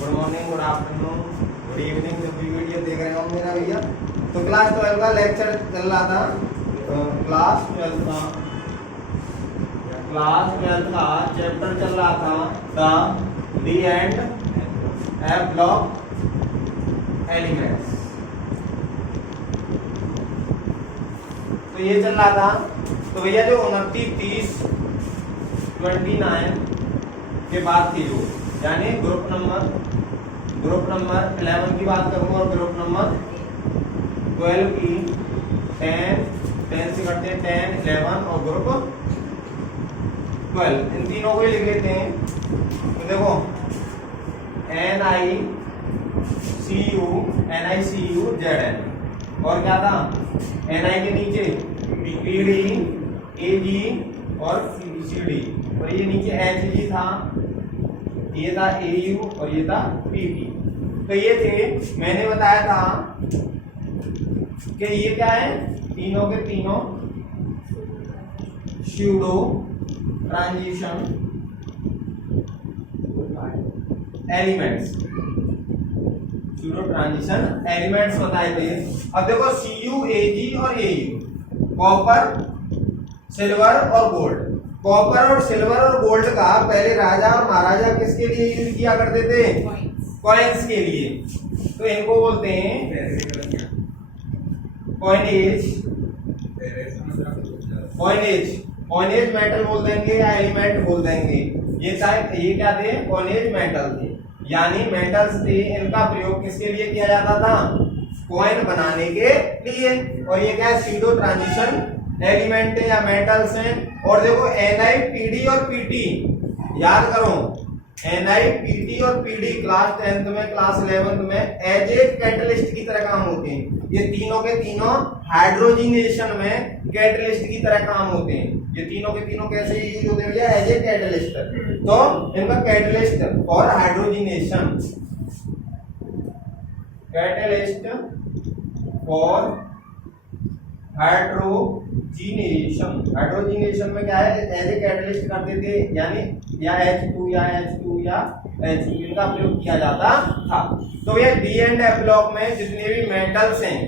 Good morning, good afternoon, good evening, जब भी video देख रहे हो मेरा भैया। तो क्लास 12 का लेक्चर चल रहा था। क्लास 12 का चैप्टर चल रहा था D and F block elements. तो ये चल रहा था। तो भैया जो 29, 30, 29 के बाद की जो यानी ग्रुप नंबर 11 की बात करूंगा और ग्रुप नंबर 12 की 10 से करते हैं 10, 11 और ग्रुप 12, इन तीनों को ही लिख लेते हैं। तो देखो NICU ZN और क्या था NI के नीचे PD, AG और CD और ये नीचे HG था, ये था AU और ये था PT। तो ये थे, मैंने बताया था कि ये क्या है, तीनों के तीनों pseudo transition elements, pseudo transition elements बताए थे। अब देखो CU, AG और AU, कॉपर, सिल्वर और गोल्ड। कॉपर और सिल्वर और गोल्ड का पहले राजा और महाराजा किसके लिए यूज किया करते थे? कॉइन्स के लिए। तो इनको बोलते हैं कॉइनेज। कॉइनेज मेटल बोल देंगे या एलिमेंट बोल देंगे। ये क्या थे? कॉइनेज मेटल थे, यानी मेटल्स थे। इनका प्रयोग किसके लिए किया जाता था? कॉइन बनाने के लिए। और ये क्या है? स्यूडो ट्रांजिशन एलिमेंट है या मेटल्स हैं। और देखो NI, PD और PT याद करो, NI, PD और PD क्लास 10th में, क्लास 11th में एज ए कैटलिस्ट की तरह काम होते हैं। ये तीनों के तीनों हाइड्रोजिनेशन में कैटलिस्ट की तरह काम होते हैं। ये तीनों के तीनों कैसे यूज होते हैं भैया? As a catalyst. तो इनका catalyst for hydrogenation, catalyst for hydrogenation में क्या है? एज ए कैटलिस्ट करते थे, यानी या H2 या He, इनका प्रयोग किया जाता था। तो ये डी एंड एफ ब्लॉक में जितने भी मेटल्स हैं,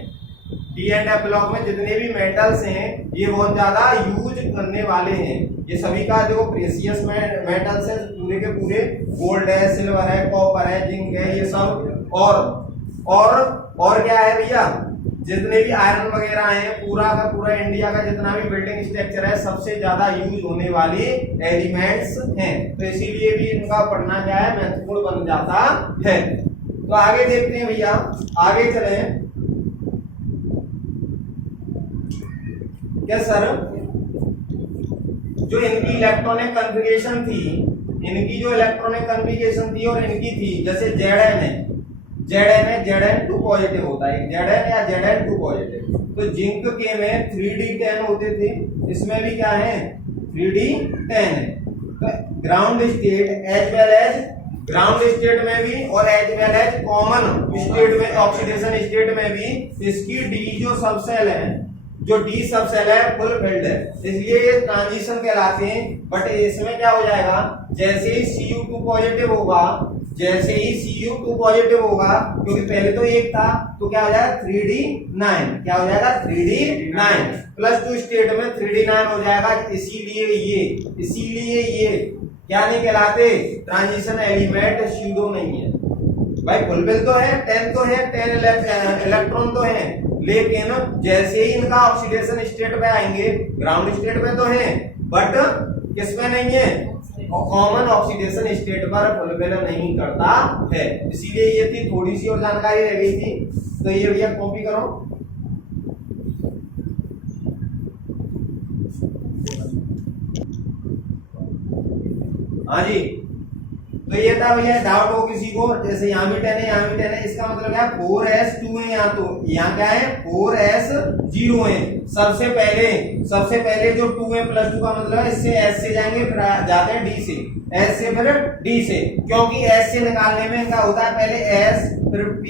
डी एंड एफ ब्लॉक में जितने भी मेटल्स हैं, ये बहुत ज्यादा यूज करने वाले हैं। ये सभी का जो प्रेशियस मेटल्स है, पूरे के पूरे गोल्ड है, सिल्वर है, कॉपर है, जिंक है, ये सब। और क्या है भैया? जितने भी आयरन वगैरह हैं, पूरा का पूरा इंडिया का जितना भी बिल्डिंग स्ट्रक्चर है, सबसे ज्यादा यूज होने वाली एलिमेंट्स हैं। तो इसीलिए भी इनका पढ़ना क्या है? महत्वपूर्ण बन जाता है। तो आगे देखते हैं भैया, आगे चले। क्या सर, जो इनकी इलेक्ट्रॉनिक कॉन्फ़िगरेशन थी, इनकी जो इलेक्ट्रॉनिक कॉन्फ़िगरेशन थी और इनकी थी, जैसे Zn2 पॉजिटिव होता है, Zn या Zn2 पॉजिटिव। तो जिंक के में 3D10 होते थे, इसमें भी क्या है? 3D10 है। तो ground state as well as ground state में भी और as well as common state में, ऑक्सीडेशन स्टेट में भी इसकी डी जो सबसेल है, जो डी सबसेल है, फुल फिल्ड है, इसलिए ये ट्रांजिशन कहलाते हैं। बट इसमें क्या हो जाएगा? जैसे ही Cu2 पॉजिटिव होगा, क्योंकि पहले तो एक था, तो क्या हो जाएगा? 3D9। क्या हो जाएगा? 3D9 +2 स्टेट में 3D9 हो जाएगा। इसीलिए ये क्या नहीं कहलाते? ट्रांजिशन एलिमेंट, स्यूडो नहीं है भाई। फुलफिल तो है, 10 तो है, 10 इलेक्ट्रॉन तो है, लेकिन जैसे ही इनका ऑक्सीडेशन स्टेट पे आएंगे, ग्राउंड स्टेट पे तो है, बट किस पे नहीं है? कॉमन ऑक्सीडेशन स्टेट पर फुलफिल नहीं करता है। इसीलिए ये थी, थोड़ी सी और जानकारी रह गई थी। तो ये भैया कॉपी करो। हाँ जी, तो ये था भैया। डाउट हो किसी को? जैसे यहाँ भी 10 है, यहाँ भी 10 है, इसका मतलब क्या है? 4s2 है यहाँ। तो यहाँ क्या है? 4s0 है। सबसे पहले जो 2 है, +2 का मतलब है इससे s से जाएंगे, फिर जाते हैं d से, s से फिर d से, क्योंकि s से निकालने में इनका होता है पहले s, फिर p,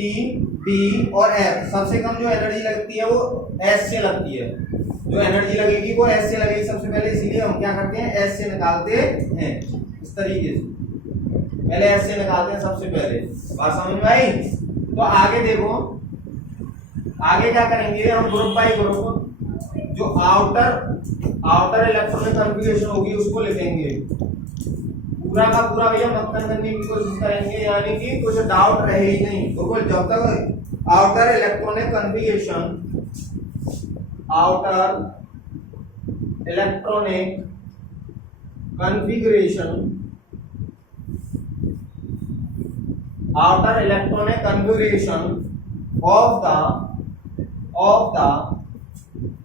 b और f। सबसे कम जो एनर्जी लगती है वो s से लगती है, जो एनर्जी लगेगी वो s से लगेगी सबसे पहले, इसलिए हम क्या करते हैं? s से निकालते हैं इस तरीके से। पहले एस से निकालते हैं सबसे पहले, बात समझ में आई। तो आगे देखो, आगे क्या करेंगे हम, ग्रुप बाय ग्रुप जो आउटर इलेक्ट्रॉनिक कॉन्फ़िगरेशन होगी उसको लिखेंगे, पूरा का पूरा भैया मक्खन करने की कोशिश करेंगे, यानी कि कुछ डाउट रहे ही नहीं। बिल्कुल जब तक outer electronic configuration of the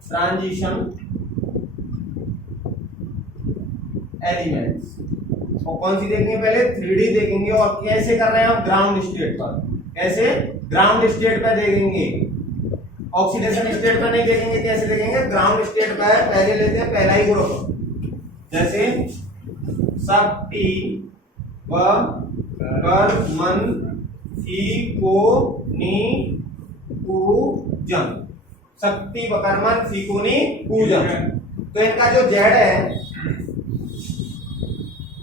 transition elements, और कौन सी देखेंगे पहले, 3D देखेंगे। और कैसे कर रहे हैं हम, ग्राउंड स्टेट पर, कैसे ग्राउंड स्टेट पर देखेंगे, ऑक्सीडेशन स्टेट पर नहीं देखेंगे। कैसे देखेंगे, ग्राउंड स्टेट पर पहले लेते हैं पहला ही ग्रुप, जैसे शक्ति व कर्मन फीकोनी पूजन, शक्ति व कर्मन फीकोनी पूजन। तो इनका जो जेड है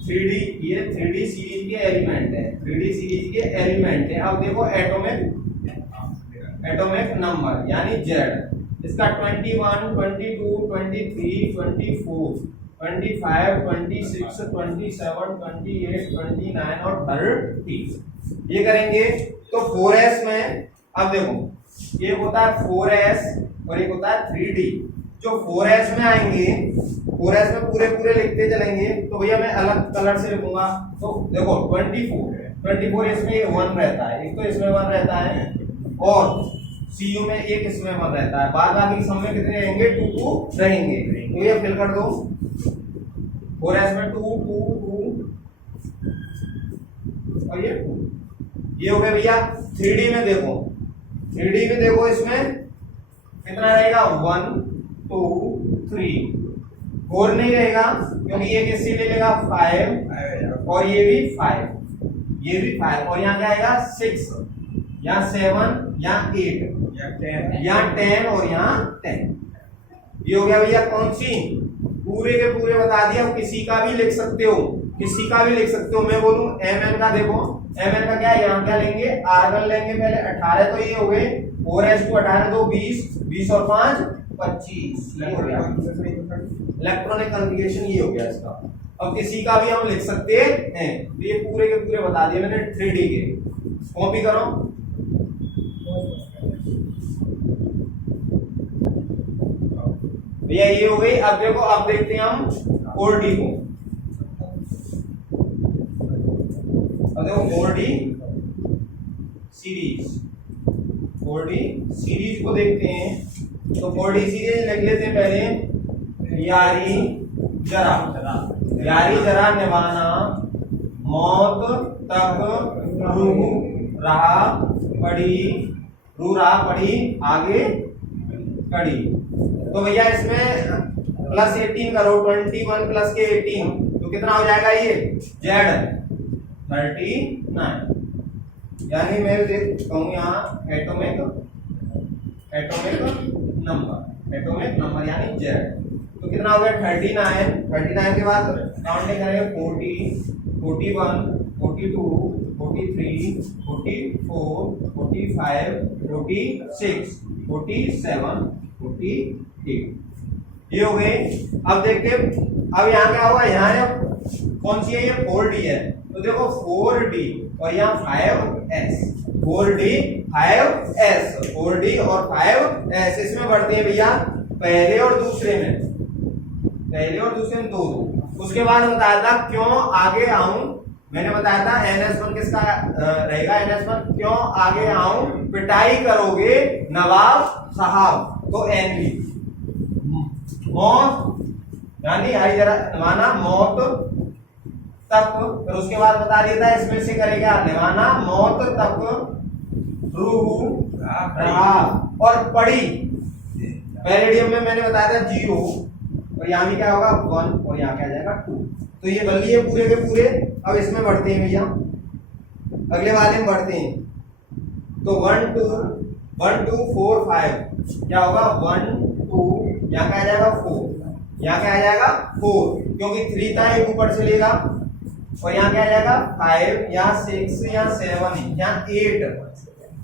3D, ये 3D सीरीज के एलिमेंट है, 3D सीरीज के एलिमेंट है। अब देखो एटॉमिक नंबर यानी जेड, इसका 21, 22, 23, 24, 25, 26, 27, 28, 29 और 30 ये करेंगे। तो 4s में अब देखो ये होता है 4s और एक होता है 3D। जो 4s में आएंगे, 4s में पूरे पूरे लिखते चलेंगे, तो भैया मैं अलग कलर से लिखूंगा। तो देखो 24 इसमें 1 रहता है, एक तो इसमें 1 रहता है और CU में एक इसमें 1 रहता है, बाद बाकी सब में कितने रहेंगे, 2 रहेंगे। तो ये फिल कर दो, 4s में 2 और ये हो गया भैया। 3D में देखो इसमें कितना रहेगा, 1 2 3, 4 नहीं रहेगा क्योंकि ये किससे ले लेगा, 5 और ये भी 5, ये भी 5 और यहाँ क्या आएगा 6 या 7 या 8 या 10 और यहाँ 10। ये हो गया भैया कौन सी, पूरे के पूरे बता दिया। किसी का भी लिख सकते हो, मैं बोलूं mn का, देखो mn का क्या है, यहाँ क्या लेंगे, आर्गन लेंगे पहले 18, तो ये हो गए 4s को 18 दो 20 और 5 25, ये हो गया इलेक्ट्रॉनिक कॉन्फ़िगरेशन, ये हो गया इसका। अब किसी का भी हम लिख सकते हैं, तो ये पूरे के पूरे बता दिए मैंने 3D के। कॉपी करो, भैया ये हो गई। अब देखो, अब देखते हैं हम 4D को। अब देखो 4D सीरीज को देखते हैं। तो 4D सीरीज लिख लेते हैं पहले, यारी जरा निभाना, मौत तक रू रहा पड़ी आगे कड़ी। तो भैया इसमें प्लस 18 करो, 21 प्लस के 18 तो कितना हो जाएगा, ये जेड 39, यानी मैं कहूँ यहाँ एटॉमिक नंबर यानी जेड। तो कितना हो गया 39 के बाद काउंटिंग करेंगे 40, 41, 42, 43, 44, 45, 46, 47, 48 ये हो गए। अब देखते हैं, अब यहाँ क्या होगा, यहाँ कौन सी है, ये 4D है। तो देखो 4D और यहाँ 5s, 4D 5s, 4D और 5s इसमें बढ़ते हैं भैया पहले और दूसरे में दो। उसके बाद बताया था क्यों आगे आऊं, मैंने बताया था NS1 किसका रहेगा, NS1 क्यों आगे आऊं, पिटाई करोगे नवाब साहब, तो NV मौत यानी हरी जरा निभाना, मौत तक। फिर उसके बाद बता दिया था इसमें से करेगा निभाना, मौत तक रहा और पड़ी। पैरेडियम में मैंने बताया था 0 और यहाँ भी क्या होगा 1 और यहाँ क्या जाएगा 2। तो ये बल्ली है पूरे के पूरे। अब इसमें बढ़ते हैं भैया, अगले वाले में बढ़ते हैं। तो 1 2 4 5 क्या होगा 1 2, यहाँ क्या आ जाएगा 4, यहाँ क्या आ जाएगा 4, क्योंकि 3 था एक ऊपर से लेगा और यहाँ क्या आ जाएगा 5 या 6 या 7 या 8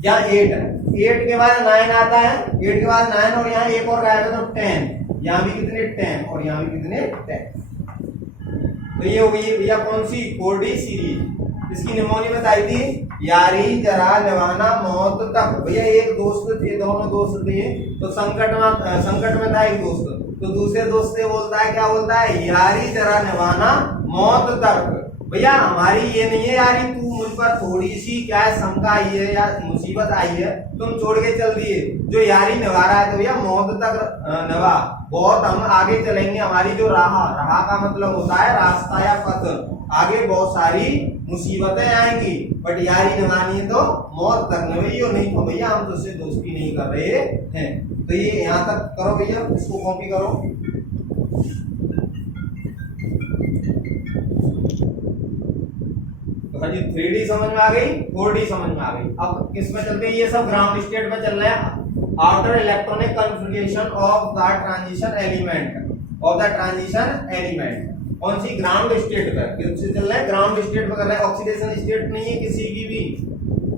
या 8 8 के बाद 9 आता है, 8 के बाद 9 और यहाँ एक और आएगा तो 10, यहाँ भी कितने 10 और यहाँ भी कितने 10। तो ये हो गई भैया कौन सी 4D सीरीज। इसकी निमोनी बताई थी यारी जरा निभाना मौत तक। भैया एक दोस्त थे, दोनों दोस्त थे, तो संकट में था एक दोस्त, तो दूसरे दोस्त से बोलता है, क्या बोलता है, यारी जरा निभाना मौत तक। भैया हमारी ये नहीं है यारी, तू मुझ पर थोड़ी सी क्या है शंका आई है या मुसीबत आई है, तुम छोड़ के चल दिए। जो यारी निभा रहा है तो भैया मौत तक निभा, बहुत हम आगे चलेंगे। हमारी जो राह का मतलब होता है रास्ता या पथ, आगे बहुत सारी मुसीबतें आएंगी, बट यारी निभानी है तो मौत तक निभाइयो, नहीं तो भैया हम तुझसे दोस्ती नहीं कर रहे हैं। तो ये यहाँ तक करो भैया, इसको कॉपी करो। तो जी 3D समझ में आ गई, 4D समझ में आ गई। अब किस में चलते हैं, ये सब ग्राउंड स्टेट में चल रहे हैं। Outer electronic configuration of the transition element, कौन सी ग्राउंड स्टेट पर किससे चल रहा है, ग्राउंड स्टेट पर कर रहा है। ऑक्सीडेशन स्टेट नहीं है किसी की भी।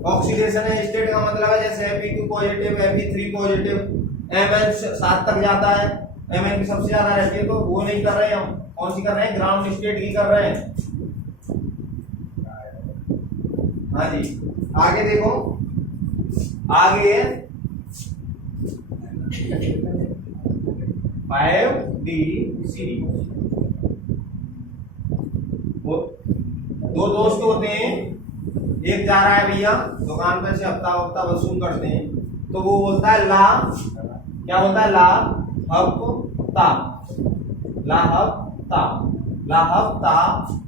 ऑक्सीडेशन स्टेट का मतलब है जैसे Fe2 positive, Fe3 positive, Mn 7 तक जाता है, Mn की सबसे ज्यादा रहती है, तो वो नहीं कर रहे हम। कौन सी कर रहे हैं, ग्राउंड स्टेट की कर रहे हैं। हाँ जी, आगे देखो, आगे 5D सीरीज। वो दो दोस्त होते हैं, एक जा रहा है भैया दुकान पे से हफ्ता वसूल करते हैं, तो वो बोलता है ला, क्या बोलता है, ला हफ्ता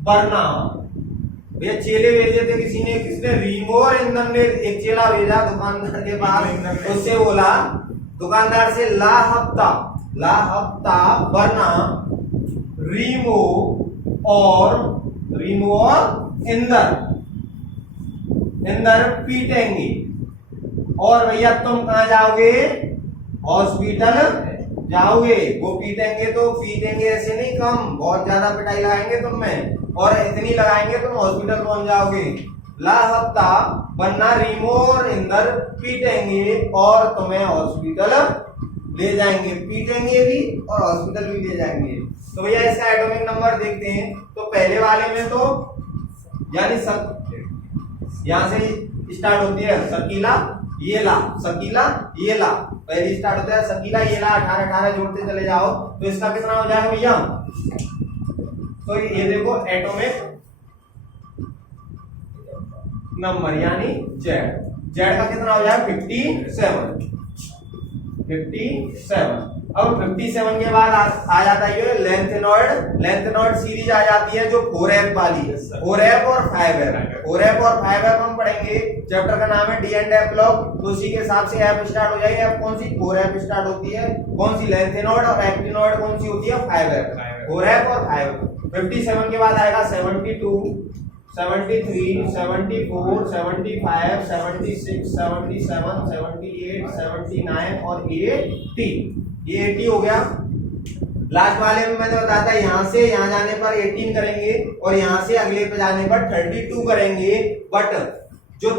वरना। भैया चेले भेजे थे किसी ने, किसने, रीमो और इंदन ने एक चेला भेजा दुकानदार के पास, उससे बोला दुकानदार से ला हफ्ता वरना रीमो और इंदर पीटेंगे। और भैया तुम कहाँ जाओगे, हॉस्पिटल जाओगे। वो पीटेंगे तो पीटेंगे ऐसे नहीं, कम बहुत ज्यादा पिटाई लगाएंगे तुम में, और इतनी लगाएंगे तुम हॉस्पिटल पहुंच जाओगे। ला हफ्ता वरना रीमो और इंदर पीटेंगे और तुम्हें हॉस्पिटल ले जाएंगे, पीटेंगे भी और हॉस्पिटल भी ले जाएंगे। तो भैया इसका एटॉमिक नंबर देखते हैं। तो पहले वाले में तो यानी सब यहां से स्टार्ट होती है, सकीला ये ला, सकीला ये ला, पहले स्टार्ट होता है सकीला ये ला, 18 जोड़ते चले जाओ, तो इसका कितना हो जाएगा भैया। तो ये देखो एटॉमिक नंबर यानी जेड का कितना हो जाएगा 57। अब 57 के बाद आ जाता है ये लेंथेनॉइड सीरीज आ जाती है, जो 4F वाली, 4F और 5F हम पढ़ेंगे। चैप्टर का नाम है डी एंड एफ ब्लॉक, तो उसी के हिसाब से एफ स्टार्ट हो जाएगी। एफ कौन सी, 4F स्टार्ट होती है, कौन सी, लेंथेनॉइड, और एक्टिनॉइड कौन सी होती है, 5F, 4F और 5F। 57 के बाद आएगा 72, 73, 74, 75, 76, 77, 78, 79 और 80। ये 80 हो गया। लास्ट वाले में मैंने बताया था यहाँ से यहाँ जाने पर 18 करेंगे और यहाँ से अगले पे जाने पर 32 करेंगे, बट जो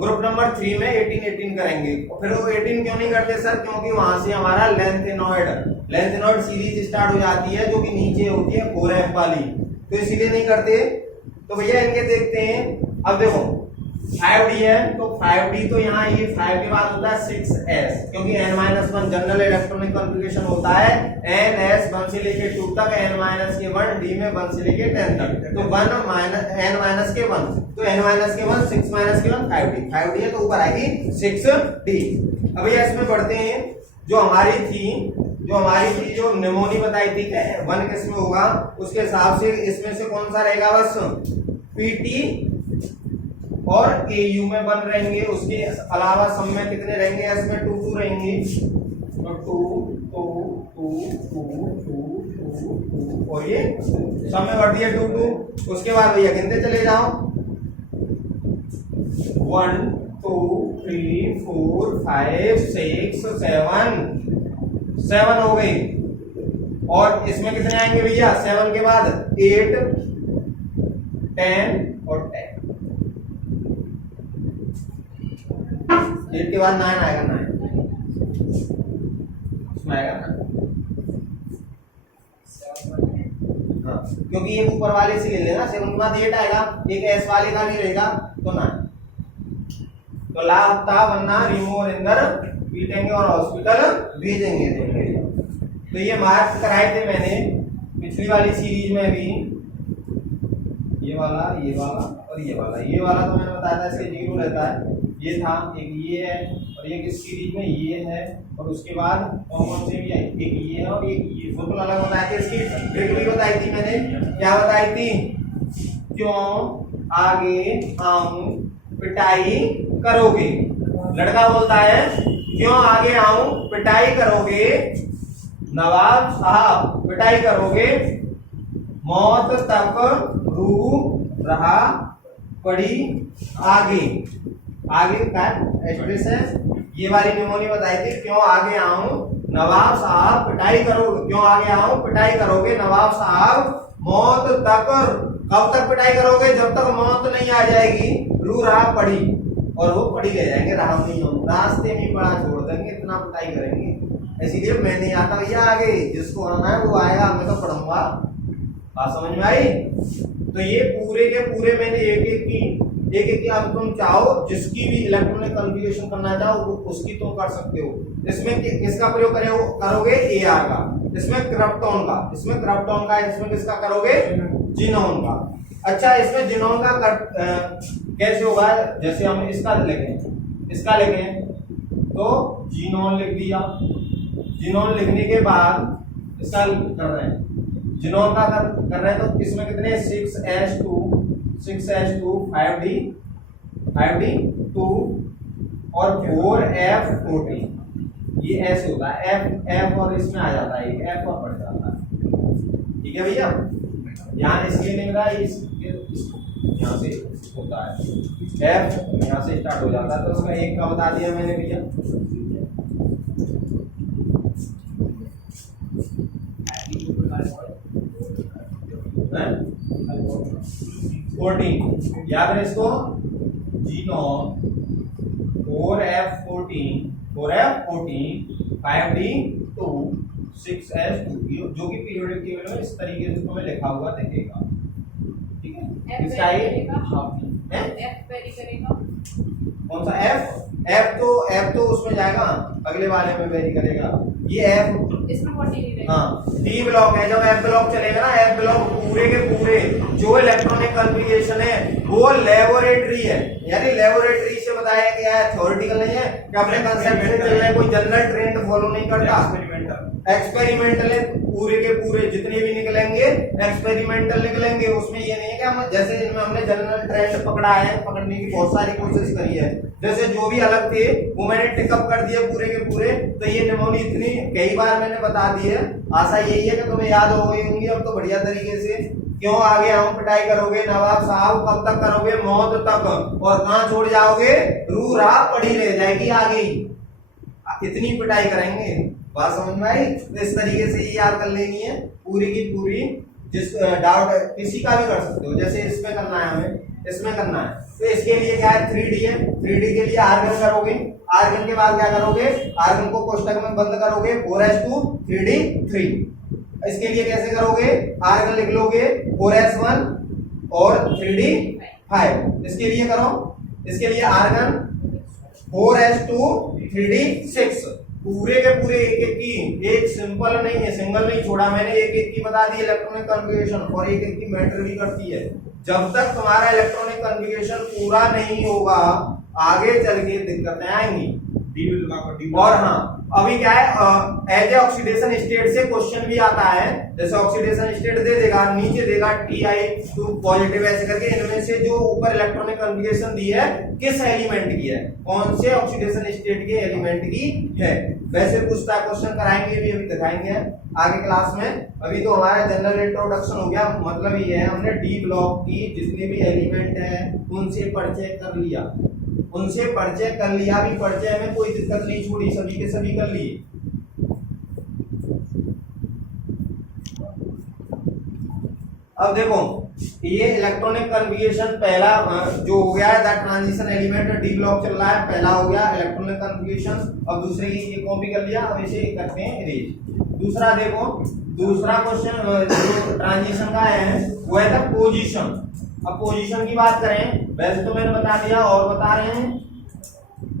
ग्रुप नंबर 3 में 18 करेंगे। और फिर वो 18 क्यों नहीं करते सर, क्योंकि वहां से हमारा लेंथेनॉइड सीरीज स्टार्ट हो जाती है, जो कि नीचे होती है 4F वाली, तो इसीलिए नहीं करते। तो भैया इनके देखते हैं। अब देखो 5D है, तो 5D तो यहाँ ये 5 के बाद होता है 6S, क्योंकि n-1 जनरल इलेक्ट्रॉनिक कॉन्फ़िगरेशन होता है ns 1 से लेके 2 तक, n-1 d में 1 से लेके 10 तक, तो 1 n-1 तो n-1 6-1 5D है, तो ऊपर आएगी 6D। अब भैया इसमें बढ़ते हैं। जो हमारी थी जो निमोनी बताई थी कि 1 किस में होगा, उसके हिसाब से इसमें से कौन सा रहेगा, बस PT और AU में 1 रहेंगे। उसके अलावा सब में कितने रहेंगे, S में 2 रहेंगे, तो 2 और ये सब में बढ़ दिया 2। उसके बाद भैया गिनते चले जाओ, 1 2 3 4 5 6 7 हो गई। और इसमें कितने आएंगे भैया, 7 के बाद 8 10 और 10, 8 के बाद 9 आएगा, 9 उसमें आएगा ना। हाँ, क्योंकि ये ऊपर वाले से ले लेना, 7 के बाद 8 आएगा, एक एस वाले का भी रहेगा तो 9। तो ला हफ्ता वरना रिमूव इंदर पीटेंगे और हॉस्पिटल भेजेंगे देंगे। तो ये मार्क्स कराए थे मैंने पिछली वाली सीरीज में भी, ये वाला और ये वाला तो मैंने बताया था इसके 0 रहता है, ये था, एक ये है और एक इस सीरीज में ये है, और उसके बाद कौन से भी है, एक ये है और एक ये, बिल्कुल अलग बताया था। इसकी ट्रिक भी बताई थी मैंने, क्या बताई थी, क्यों आगे आऊं पिटाई करोगे। लड़का बोलता है क्यों आगे आऊं पिटाई करोगे, नवाब साहब पिटाई करोगे, मौत तक रू रहा पड़ी आगे। आगे का एड्रेस है, ये वाली निमोनी बताई थी, क्यों आगे आऊं नवाब साहब पिटाई करोगे, क्यों आगे आऊं पिटाई करोगे नवाब साहब, मौत तक, कब तक पिटाई करोगे, जब तक मौत नहीं आ जाएगी, रू रहा पड़ी, और वो पड़ी ले जाएंगे, राह नहीं हो, रास्ते में पड़ा छोड़ देंगे, इतना पिटाई करेंगे। इसीलिए मैं नहीं आता भैया आगे, जिसको आना है वो आएगा, मैं तो पढ़ूंगा। बात समझ में आई। तो ये पूरे के पूरे मैंने एक एक की, अब तुम चाहो जिसकी भी इलेक्ट्रॉनिक कॉन्फ़िगरेशन करना चाहो उसकी तुम कर सकते हो। इसमें किसका प्रयोग करोगे, AR का, इसमें क्रिप्टोन का, इसमें क्रिप्टोन का, इसमें किसका करोगे, जीनोम का। अच्छा, इसमें जीनोम का कैसे होगा, जैसे हम इसका लिखें तो जीनोम लिख दिया, जीनोम लिखने के बाद इसका कर रहे हैं, जीनोम का कर रहे हैं, तो इसमें कितने 6s2 5d2 और 4f14, ये ऐसे होता है, f और इसमें आ जाता है, f और पड़ जाता है। ठीक है भैया, यहाँ इसलिए नहीं रहा, यहाँ से होता है, f यहाँ से स्टार्ट हो जाता है, तो उसका एक का बता दिया मैंने भैया। है 14, याद रहे इसको, जीनोम 4f14 5d2 6s2, जो कि पीरियोडिक टेबल में इस तरीके से तुम्हें लिखा हुआ दिखेगा। ठीक है, इसका ये F वेरी करेगा, कौन सा F तो उसमें जाएगा, अगले वाले में वेरी करेगा, ये F इसमें 40 रहेगा। हाँ, डी ब्लॉक है, जब F ब्लॉक चलेगा ना, F ब्लॉक पूरे के पूरे जो इलेक्ट्रॉनिक कॉन्फ़िगरेशन है वो लेबोरेटरी है, यानी लेबोरेटरी से बताया गया है, थ्योरेटिकल नहीं है कि अपने कंसेप्ट से चल रहा है, कोई जनरल ट्रेंड फॉलो नहीं करता, एक्सपेरिमेंटल है, पूरे के पूरे जितने भी निकलेंगे एक्सपेरिमेंटल निकलेंगे। उसमें ये नहीं है कि हम जैसे जिनमें हमने जनरल ट्रेंड पकड़ा है, पकड़ने की बहुत सारी कोशिश करी है, जैसे जो भी अलग थे वो मैंने टिकअप कर दिए पूरे के पूरे। तो ये निमोनी इतनी कई बार मैंने बता दी है, आशा यही है कि तुम्हें याद हो गई होंगी अब तो बढ़िया तरीके से। क्यों आगे हम पिटाई करोगे नवाब साहब, कब तक करोगे, मौत तक, और कहां छोड़ जाओगे, रू राह पड़ी रह जाएगी आगे ही, इतनी पिटाई करेंगे। बात समझ में आई। तो इस तरीके से ये याद कर लेनी है पूरी की पूरी, जिस डाउट किसी का भी कर सकते हो, जैसे इसमें करना है हमें, इसमें करना है, तो इसके लिए क्या है 3D है, 3D के लिए आर्गन करोगे, आर्गन के बाद क्या करोगे, आर्गन को कोष्टक में बंद करोगे, 4s2 3D 3। इसके लिए कैसे करोगे, आर्गन लिख लोगे 4s1 और 3D 5। इसके लिए करो, इसके लिए आर्गन 4s2 3D 6, पूरे के पूरे एक एक की, एक सिंपल नहीं है, सिंगल नहीं छोड़ा मैंने, एक एक की बता दी इलेक्ट्रॉनिक कॉन्फ़िगरेशन, और एक एक की मैटर भी करती है। जब तक तुम्हारा इलेक्ट्रॉनिक कॉन्फ़िगरेशन पूरा नहीं होगा आगे चल के दिक्कतें आएंगी। और हाँ, अभी क्या है, एज ए ऑक्सीडेशन स्टेट से क्वेश्चन भी आता है, जैसे ऑक्सीडेशन स्टेट दे देगा, नीचे देगा Ti2 पॉजिटिव, ऐसे करके इनमें से जो ऊपर इलेक्ट्रॉनिक कॉन्फ़िगरेशन दी है किस एलिमेंट की है, कौन से ऑक्सीडेशन स्टेट के एलिमेंट की है, वैसे कुछ क्वेश्चन कराएंगे भी, अभी दिखाएंगे आगे क्लास में। अभी तो हमारा जनरल इंट्रोडक्शन हो गया, मतलब ये है हमने डी ब्लॉक की जितने भी एलिमेंट है उनसे परिचय कर लिया, उनसे परिचय कर लिया, भी परिचय में कोई दिक्कत नहीं छोड़ी, सभी के सभी कर लिए। अब देखो ये इलेक्ट्रॉनिक कन्फिगरेशन पहला जो हो गया है that transition element D block चल रहा है, पहला हो गया इलेक्ट्रॉनिक कन्फिगरेशन। अब दूसरे की ये कॉपी कर लिया, अब इसे करते हैं इरेज। दूसरा देखो, दूसरा क्वेश्चन जो ट्रांजिशन का है वो है पोजीशन। अब पोजीशन की बात करें, वैसे तो मैंने बता दिया और बता रहे हैं,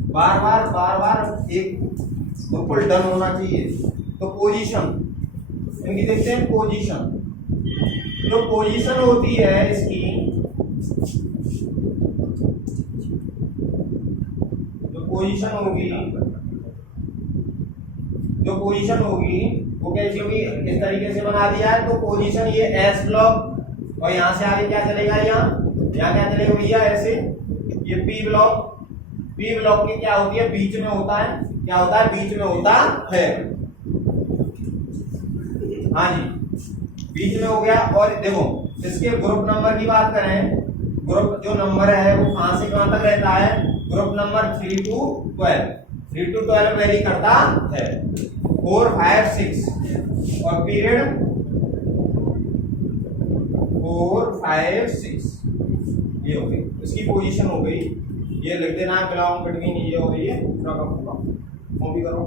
बार बार एक बिल्कुल डन होना चाहिए। तो पोजीशन इनकी देखते हैं। पोजीशन, जो पोजीशन होती है इसकी, जो पोजीशन होगी वो कैसी होगी, इस तरीके से बना दिया है। तो पोजीशन ये एस ब्लॉक और यहाँ से आगे क्या चलेगा, यहाँ क्या चलेगा भैया ऐसे, ये पी ब्लॉक। पी ब्लॉक की क्या होती है, बीच में होता है, क्या होता है, बीच में होता है। हाँ जी, बीच में हो गया। और देखो इसके ग्रुप नंबर की बात करें, ग्रुप जो नंबर है वो कहां से कहां तक रहता है, group number 3 to 12, 3 to 12 very करता है, 4, 5, 6 और पीरियड 4, 5, 6 ये हो गई, इसकी पोजीशन हो गई। ये लिख देना है बिलोंग बिटवीन, ये हो गई है पूरा का पूरा। कॉपी करो।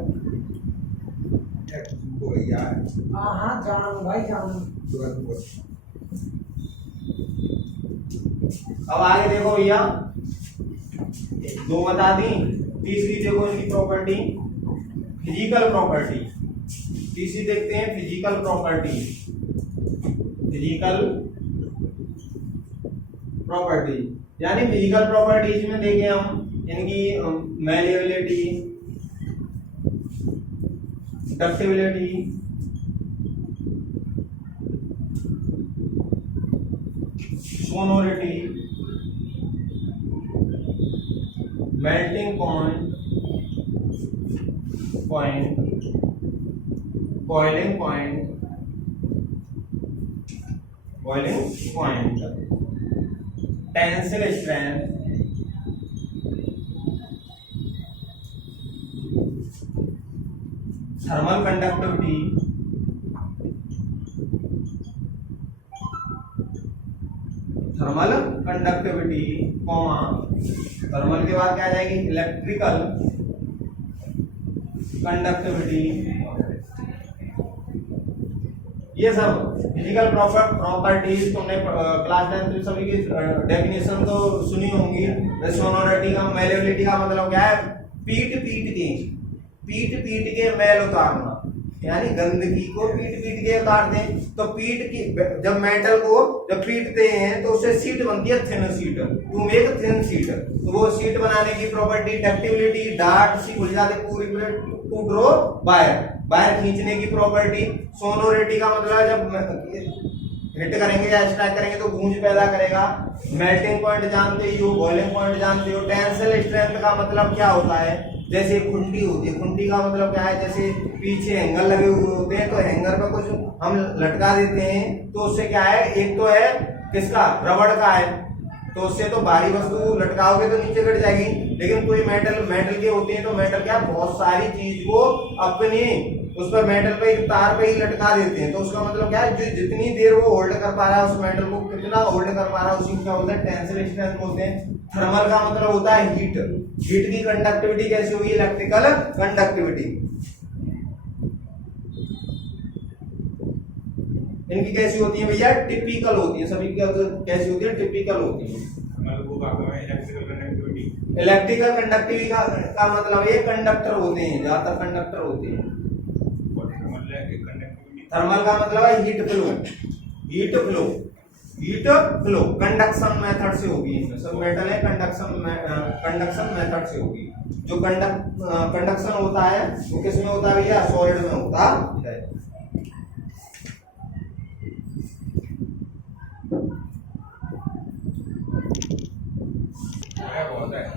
हाँ जान भाई जान। अब आगे देखो भैया, दो बता दी। तीसरी देखो इनकी प्रॉपर्टी, फिजिकल प्रॉपर्टी। तीसरी देखते हैं फिजिकल प्रॉपर्टी। फिजिकल प्रॉपर्टी यानी फिजिकल प्रॉपर्टीज में देखें हम इनकी malleability, ductility, sonority, melting point, boiling point, tensile strength, thermal conductivity, comma, thermal के बाद क्या आ जाएगी, इलेक्ट्रिकल कंडक्टिविटी। ये सब फिजिकल प्रॉपर्टीज तुमने क्लास 10 में सभी की डेफिनेशन तो सुनी होंगी। सोनोरिटी का, मैलिएबिलिटी का मतलब क्या है, पीट के मैल उतारना, यानी गंदगी को पीट के उतार दें। तो पीट की जब मेटल को जब पीटते हैं तो उससे सीट बनती है, thin sheet, to make thin sheet. तो वो सीट बनाने की प्रॉपर्टी, डक्टिबिलिटी, डार्ट सी खुल जाती पूरी टू ड्रॉ वायर खींचने की प्रॉपर्टी। सोनोरिटी का मतलब जब हिट करेंगे या स्ट्राइक करेंगे तो गूंज पैदा करेगा। मेल्टिंग पॉइंट जानते ही हो, बॉइलिंग पॉइंट जानते हो। टेंसिल स्ट्रेंथ का मतलब क्या होता है, जैसे खुंटी होती है, खुंटी का मतलब क्या है, जैसे पीछे हैंगर लगे हुए होते हैं तो हैंगर पर कुछ हम लटका देते हैं तो उससे क्या है, एक तो है किसका, रबड़ का है, तो उससे तो भारी वस्तु लटकाओगे तो नीचे गिर जाएगी। लेकिन कोई मेटल के होते हैं तो मेटल क्या बहुत सारी चीज को अपनी उस पर मेटल पे एक तार पे ही लटका देते हैं। तो उसका मतलब क्या है, जो जितनी देर वो होल्ड कर पा रहा है उस मेटल को, कितना होल्ड कर पा रहा है, उसी को क्या बोलते हैं, टेंसिल स्ट्रेंथ बोलते हैं। थर्मल का मतलब होता है हीट की कंडक्टिविटी कैसी होगी, इलेक्ट्रिकल कंडक्टिविटी। इनकी कैसी होती है भैया, टिपिकल होती है, सभी की कैसी होती है, टिपिकल होती है। इलेक्ट्रिकल कंडक्टिविटी का मतलब ये कंडक्टर होते हैं, ज्यादातर कंडक्टर होते हैं। थर्मल का मतलब है हीट फ्लो कंडक्शन मेथड से होगी। इनमें सब मेटल है, कंडक्शन मेथड से होगी। जो कंडक्शन होता है वो किस में होता है भैया, सॉलिड में होता है।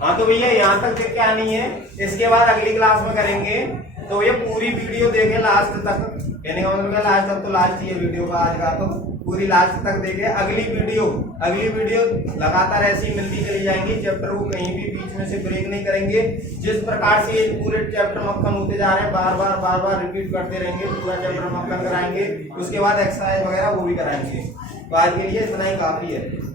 हाँ तो भैया यहाँ तक देख के आनी है, इसके बाद अगली क्लास में करेंगे। तो ये पूरी वीडियो देखें लास्ट तक, कहने का मतलब लास्ट तक, तो लास्ट ये वीडियो का आज का, तो पूरी लास्ट तक देखें। अगली वीडियो लगातार ऐसी मिलती चली जाएंगी, चैप्टर को कहीं भी बीच में से ब्रेक नहीं करेंगे। जिस प्रकार से ये पूरे चैप्टर मक्खन होते जा रहे हैं, बार बार रिपीट करते रहेंगे, पूरा चैप्टर मक्खन कराएंगे। उसके बाद एक्सरसाइज वगैरह वो भी कराएंगे। आज के लिए इतना ही काफी है।